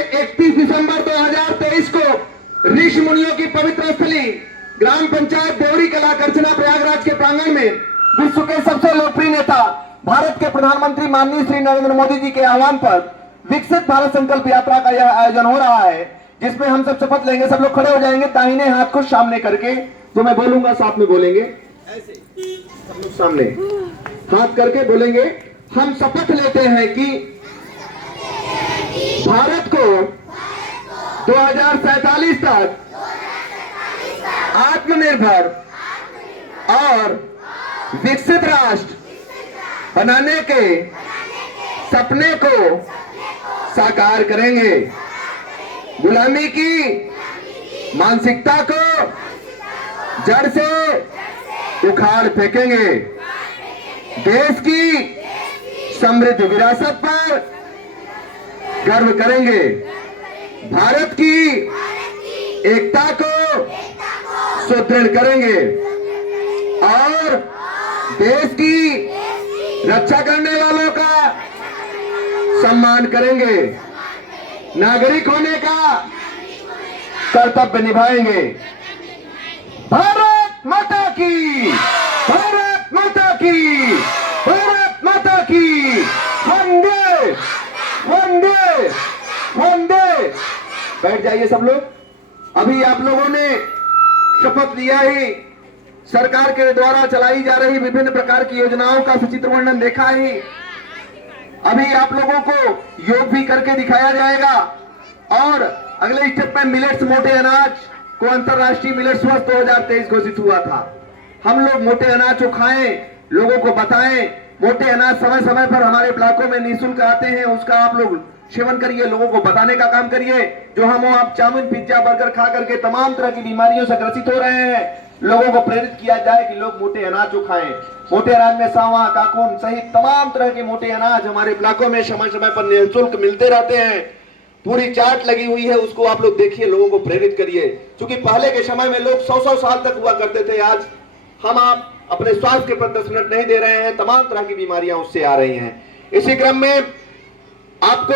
31 दिसंबर 2023 को ऋषि मुनियों की पवित्र स्थली ग्राम पंचायत देवरी कला करछना प्रयागराज के प्रांगण में विश्व के सबसे लोकप्रिय नेता भारत के प्रधानमंत्री माननीय श्री नरेंद्र मोदी जी के आह्वान पर विकसित भारत संकल्प यात्रा का यह आयोजन हो रहा है, जिसमें हम सब शपथ लेंगे। सब लोग खड़े हो जाएंगे, दाहिने हाथ को सामने करके, जो मैं बोलूंगा साथ में बोलेंगे। ऐसे सब लोग सामने हाथ करके बोलेंगे। हम शपथ लेते हैं कि भारत को 2047 तक आत्मनिर्भर और विकसित राष्ट्र बनाने के सपने को साकार करेंगे। गुलामी की मानसिकता को जड़ से उखाड़ फेंकेंगे। देश की समृद्ध विरासत पर गर्व करेंगे। भारत की एकता को सुदृढ़ करेंगे और देश की रक्षा करने वालों का सम्मान करेंगे। नागरिक होने का कर्तव्य निभाएंगे। भारत माता की, भारत माता की, भारत माता की, वंदे वंदे वंदे। बैठ जाइए सब लोग। अभी आप लोगों ने शपथ लिया ही, सरकार के द्वारा चलाई जा रही विभिन्न प्रकार की योजनाओं का सचित्र वर्णन देखा ही। अभी आप लोगों को योग भी करके दिखाया जाएगा और अगले स्टेप में मिलेट्स मोटे अनाज को अंतरराष्ट्रीय मिलेट्स वर्ष 2023 घोषित हुआ था। हम लोग मोटे अनाज को खाएं, लोगों को बताएं। मोटे अनाज समय समय पर हमारे ब्लॉकों में निःशुल्क आते हैं, उसका आप लोग सेवन करिए, लोगों को बताने का काम करिए। जो हम आप चाउमीन पिज्जा बर्गर खा करके तमाम तरह की बीमारियों से ग्रसित हो रहे हैं, लोगों को प्रेरित किया जाए कि लोग मोटे अनाज को खाएं। मोटे अनाज में सावा, काकुन सहित तमाम तरह के मोटे अनाज हमारे ब्लॉकों में समय समय पर निःशुल्क मिलते रहते हैं। पूरी चार्ट लगी हुई है, उसको आप लोग देखिए, लोगों को प्रेरित करिए। क्योंकि पहले के समय में लोग 100-100 साल तक हुआ करते थे, आज हम आप अपने स्वास्थ्य के प्रति 10 मिनट नहीं दे रहे हैं, तमाम तरह की बीमारियां उससे आ रही हैं। इसी क्रम में आपको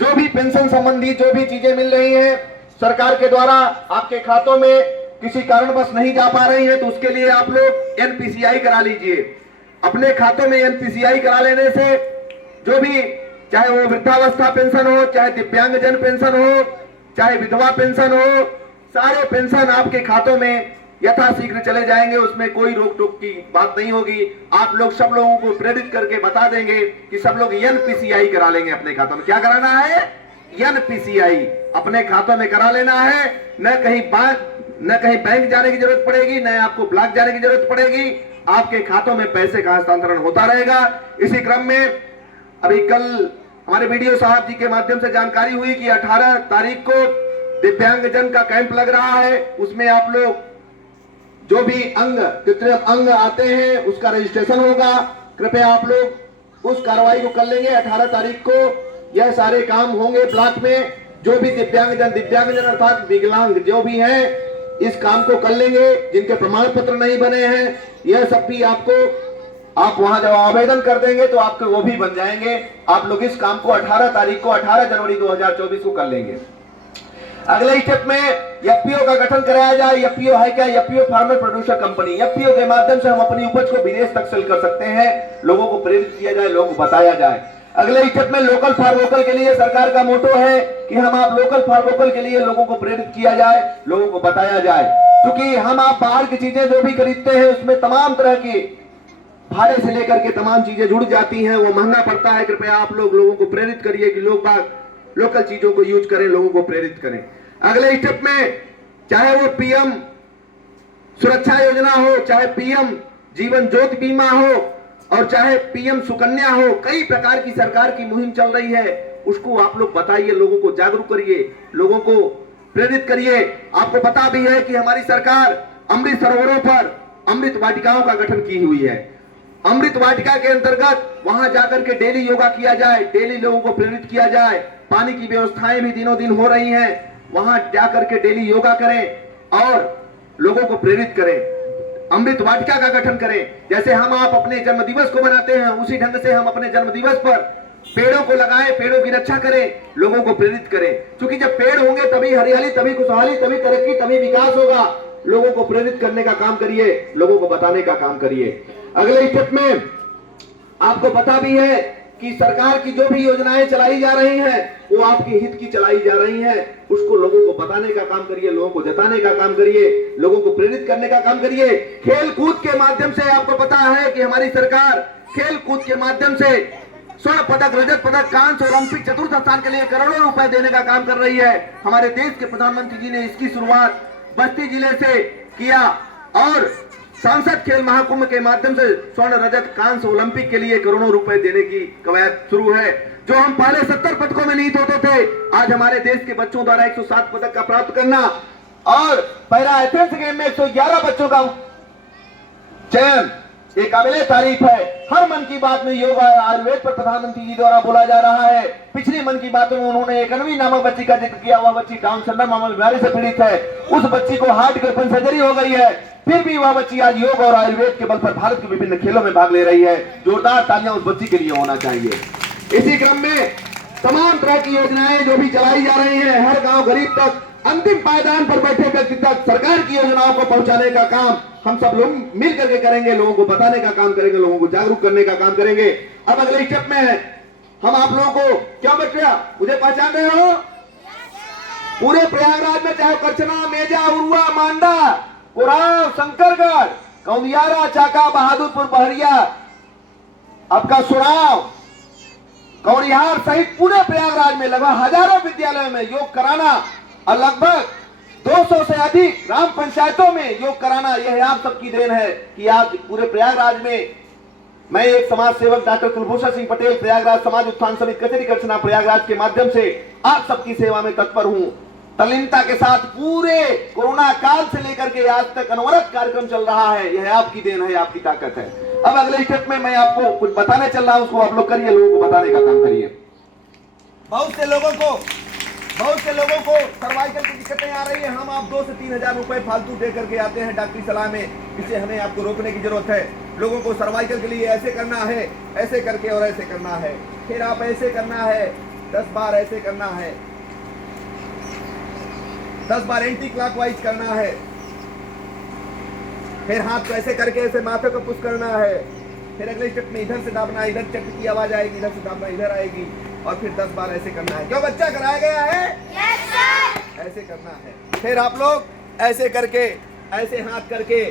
जो भी पेंशन संबंधी जो भी चीजें मिल रही हैं सरकार के द्वारा, आपके खातों में किसी कारणवश नहीं जा पा रही है, तो उसके लिए आप लोग एनपीसीआई करा लीजिए। अपने खातों में एनपीसीआई करा लेने से जो भी, चाहे वो वृद्धावस्था पेंशन हो, चाहे दिव्यांगजन पेंशन हो, चाहे विधवा पेंशन हो, सारे पेंशन आपके खातों में यथाशीघ्र चले जाएंगे। उसमें कोई रोक टोक की बात नहीं होगी। आप लोग सब लोगों को प्रेरित करके बता देंगे कि सब लोग एनपीसीआई करा लेंगे अपने खातों में। क्या कराना है? एनपीसीआई अपने खातों में करा लेना है। न कहीं बैंक जाने की जरूरत पड़ेगी, न आपको ब्लॉक जाने की जरूरत पड़ेगी। आपके खातों में पैसे का हस्तांतरण होता रहेगा। इसी क्रम में अभी कल हमारे वीडियो साहब जी के माध्यम से जानकारी हुई कि 18 तारीख को दिव्यांगजन का कैंप लग रहा है। उसमें आप लोग जो भी कृत्रिम अंग आते हैं उसका रजिस्ट्रेशन होगा। कृपया आप लोग उस कार्रवाई को कर लेंगे। 18 तारीख को यह सारे काम होंगे ब्लॉक में। जो भी दिव्यांगजन अर्थात विकलांग जो भी हैं, इस काम को कर लेंगे। जिनके प्रमाण पत्र नहीं बने हैं, यह सब भी आप वहां जब आवेदन कर देंगे तो आपके वो भी बन जाएंगे। आप लोग इस काम को 18 तारीख को 18 जनवरी 2024 को कर लेंगे। अगले स्टेप में एफपीओ का गठन कराया जाए। एफपीओ है क्या? FPO farmer producer company. FPO के माध्यम से हम अपनी उपज को विदेश तक सेल कर सकते हैं। लोगों को प्रेरित किया जाए, लोगों को बताया जाए। अगले स्टेप में लोकल फॉर वोकल के लिए सरकार का मोटो है कि हम आप लोकल फॉर वोकल के लिए लोगों को प्रेरित किया जाए, लोगों को बताया जाए। क्योंकि हम आप बाहर की चीजें जो भी खरीदते हैं उसमें तमाम तरह की भाड़े से लेकर के तमाम चीजें जुड़ जाती हैं, वो महंगा पड़ता है। कृपया आप लोगों को प्रेरित करिए कि लोग बाग लोकल चीजों को यूज करें, लोगों को प्रेरित करें। अगले स्टेप में चाहे वो पीएम सुरक्षा योजना हो, चाहे पीएम जीवन ज्योति बीमा हो और चाहे पीएम सुकन्या हो, कई प्रकार की सरकार की मुहिम चल रही है। उसको आप लोग बताइए, लोगों को जागरूक करिए, लोगों को प्रेरित करिए। आपको पता भी है कि हमारी सरकार अमृत सरोवरों पर अमृत वाटिकाओं का गठन की हुई है। अमृत वाटिका के अंतर्गत वहां जाकर के डेली योगा किया जाए, डेली लोगों को प्रेरित किया जाए। पानी की व्यवस्थाएं भी दिनों दिन हो रही हैं, वहां जाकर के डेली योगा करें और लोगों को प्रेरित करें। अमृत वाटिका का गठन करें। जैसे हम आप अपने जन्म दिवस को मनाते हैं, उसी ढंग से हम अपने जन्म दिवस पर पेड़ों को लगाएं, पेड़ों की रक्षा करें, लोगों को प्रेरित करें, क्योंकि जब पेड़ होंगे तभी हरियाली, तभी खुशहाली, तभी तरक्की, तभी विकास होगा। लोगों को प्रेरित करने का काम करिए, लोगों को बताने का काम करिए। अगले स्टेप में आपको पता भी है कि सरकार की जो भी योजनाएं चलाई जा रही हैं वो आपके हित की चलाई जा रही हैं। उसको लोगों को बताने का काम करिए, लोगों को जताने का काम करिए, लोगों को प्रेरित करने का काम करिए। खेल कूद के माध्यम से आपको पता है कि हमारी सरकार खेल कूद के माध्यम से स्वर्ण पदक, रजत पदक, कांस्य, ओलंपिक, चतुर्थ स्थान के लिए करोड़ों रुपए देने का काम कर रही है। हमारे देश के प्रधानमंत्री जी ने इसकी शुरुआत बस्ती जिले से किया और सांसद खेल महाकुंभ के माध्यम से स्वर्ण, रजत, कांस्य, ओलंपिक के लिए करोड़ों रुपए देने की कवायद शुरू है। जो हम पहले 70 पदकों में निहित होते थे, आज हमारे देश के बच्चों द्वारा 107 पदक का प्राप्त करना और पैरा एथलेटिक्स गेम में 111 बच्चों का चयन, ये काबिले तारीफ है। हर मन की बात में योग और आयुर्वेद पर प्रधानमंत्री जी द्वारा बोला जा रहा है। पिछली मन की बातों में उन्होंने एक अनवी नामक बच्ची का जिक्र किया। वह बच्ची डाउन सिंड्रोम नामक बीमारी से पीड़ित है। उस बच्ची को हार्ट की ओपन सर्जरी हो गई है, फिर भी वह बच्ची आज योग और आयुर्वेद के बल पर भारत के विभिन्न खेलों में भाग ले रही है। जोरदार तालियां उस बच्ची के लिए होना चाहिए। इसी क्रम में तमाम तरह की योजनाएं जो भी चलाई जा रही हैं, हर गांव गरीब तक, अंतिम पायदान पर बैठे व्यक्ति तक सरकार की योजनाओं को पहुंचाने का काम हम सब लोग मिल करके करेंगे। लोगों को बताने का काम करेंगे, लोगों को जागरूक करने का काम करेंगे। अब अगले स्टेप में है, हम आप लोगों को क्या बच्चा मुझे पहचान रहे हो? पूरे प्रयागराज में चाहे करछना, मेजा, उरुआ, मांडा, कोराव, शंकरगढ़, कौंदियारा, चाका, बहादुरपुर, बहरिया, आपका सुराव, कौड़िहार सहित पूरे प्रयागराज में लगभग हजारों विद्यालयों में योग कराना और लगभग 200 से अधिक ग्राम पंचायतों में योग कराना, यह आप सबकी देन है कि आज पूरे प्रयागराज में मैं एक समाज सेवक डॉक्टर कुलभूषण सिंह पटेल, प्रयागराज समाज उत्थान समिति कचेरी करछना प्रयागराज के माध्यम से आप सबकी सेवा में तत्पर हूं। तल्लीनता के साथ पूरे कोरोना काल से लेकर के आज तक अनवरत कार्यक्रम चल रहा है। यह आपकी देन है, आपकी ताकत है। अब अगले स्टेप में मैं आपको कुछ बताने चल रहा हूं, उसको आप लोग करिए, लोगों को बताने का काम करिए। बहुत से लोगों को सर्वाइकल की दिक्कतें आ रही है। हम आप 2 से 3 हजार रुपए फालतू दे करके आते हैं डॉक्टरी सलाह में, इसे हमें आपको रोकने की जरूरत है। लोगों को सर्वाइकल के लिए ऐसे करना है, ऐसे करके और ऐसे करना है, फिर आप ऐसे करना है, 10 बार ऐसे करना है, 10 बार एंटी क्लॉकवाइज करना है, फिर हाथ को ऐसे करके ऐसे माथे को पुश करना है, फिर अगले स्टेप में इधर से दाबना, इधर चट की आवाज आएगी, इधर से दाबना, इधर आएगी, और फिर 10 बार ऐसे करना है। क्यों बच्चा कराया गया है? Yes sir. ऐसे करना है। फिर आप लोग ऐसे करके, ऐसे हाथ करके,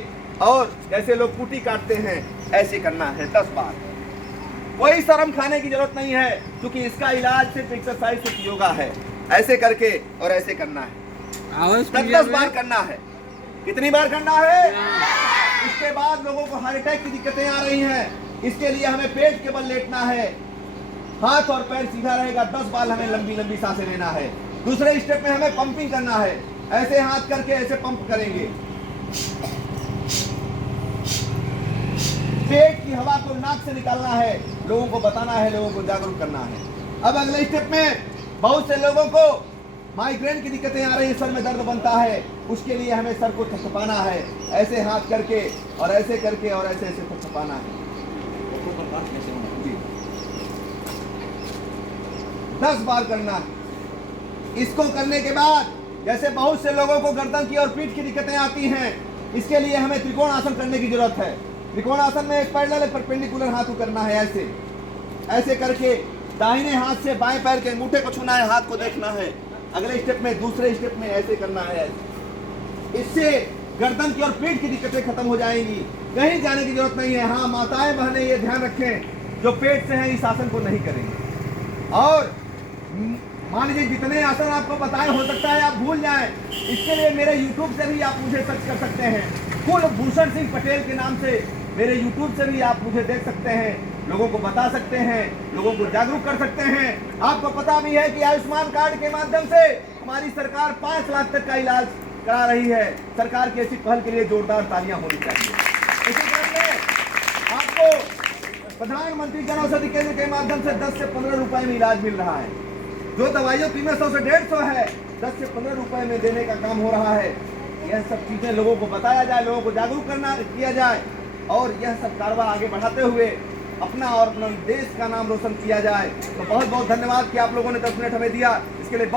और जैसे लोग कुटी काटते हैं ऐसे करना है 10 बार। कोई शर्म खाने की जरूरत नहीं है, क्योंकि इसका इलाज सिर्फ एक्सरसाइज, सिर्फ योगा है। ऐसे करके और ऐसे करना है, 10 बार करना है। कितनी बार करना है? इसके बाद लोगों को हार्ट अटैक की दिक्कतें आ रही हैं, इसके लिए हमें पेट के बल लेटना है, हाथ और पैर सीधा रहेगा, 10 बार हमें लंबी लंबी सांसें लेना है। दूसरे स्टेप में हमें पंपिंग करना है, ऐसे हाथ करके ऐसे पंप करेंगे, पेट की हवा को नाक से निकालना है, लोगों को बताना है, लोगों को जागरूक करना है। अब अगले स्टेप में बहुत से लोगों को माइग्रेन की दिक्कतें आ रही है, सर में दर्द बनता है, उसके लिए हमें सर को थपथपाना है, ऐसे हाथ करके और ऐसे करके और ऐसे ऐसे थपथपाना है। 10 बार करना है। इसको करने के बाद जैसे बहुत से लोगों को गर्दन की और पीठ की दिक्कतें आती हैं, इसके लिए हमें त्रिकोण आसन करने की जरूरत है। त्रिकोण आसन में एक पैरेलल एक परपेंडिकुलर हाथ को करना है, ऐसे ऐसे करके दाहिने हाथ से बाएं पैर के अंगूठे को छूना है, हाथ को देखना है। अगले स्टेप में, दूसरे स्टेप में ऐसे करना है, ऐसे। इससे गर्दन की और पीठ की दिक्कतें खत्म हो जाएंगी, कहीं जाने की जरूरत नहीं है। हाँ, माताएं बहनें ये ध्यान रखें, जो पेट से हैं इस आसन को नहीं करेंगे। और मान लीजिए जितने आसन आपको बताए हो सकता है आप भूल जाएं, इसके लिए मेरे YouTube से भी आप मुझे सर्च कर सकते हैं, कुलभूषण सिंह पटेल के नाम से मेरे YouTube से भी आप मुझे देख सकते हैं, लोगों को बता सकते हैं, लोगों को जागरूक कर सकते हैं। आपको पता भी है कि आयुष्मान कार्ड के माध्यम से हमारी सरकार 5 लाख तक का इलाज करा रही है। सरकार की ऐसी पहल के लिए जोरदार तालियां होनी चाहिए। इसी क्रम में आपको प्रधानमंत्री जन औषधि केंद्र के माध्यम से 10 से 15 रुपए में इलाज मिल रहा है। जो दवाइयों की कीमत 100 से 150 है, 10 से 15 रुपए में देने का काम हो रहा है। यह सब चीजें लोगों को बताया जाए, लोगों को जागरूक करना किया जाए, और यह सब कारवा आगे बढ़ाते हुए अपना और अपना देश का नाम रोशन किया जाए। तो बहुत बहुत धन्यवाद कि आप लोगों ने 10 मिनट हमें दिया, इसके लिए बहुत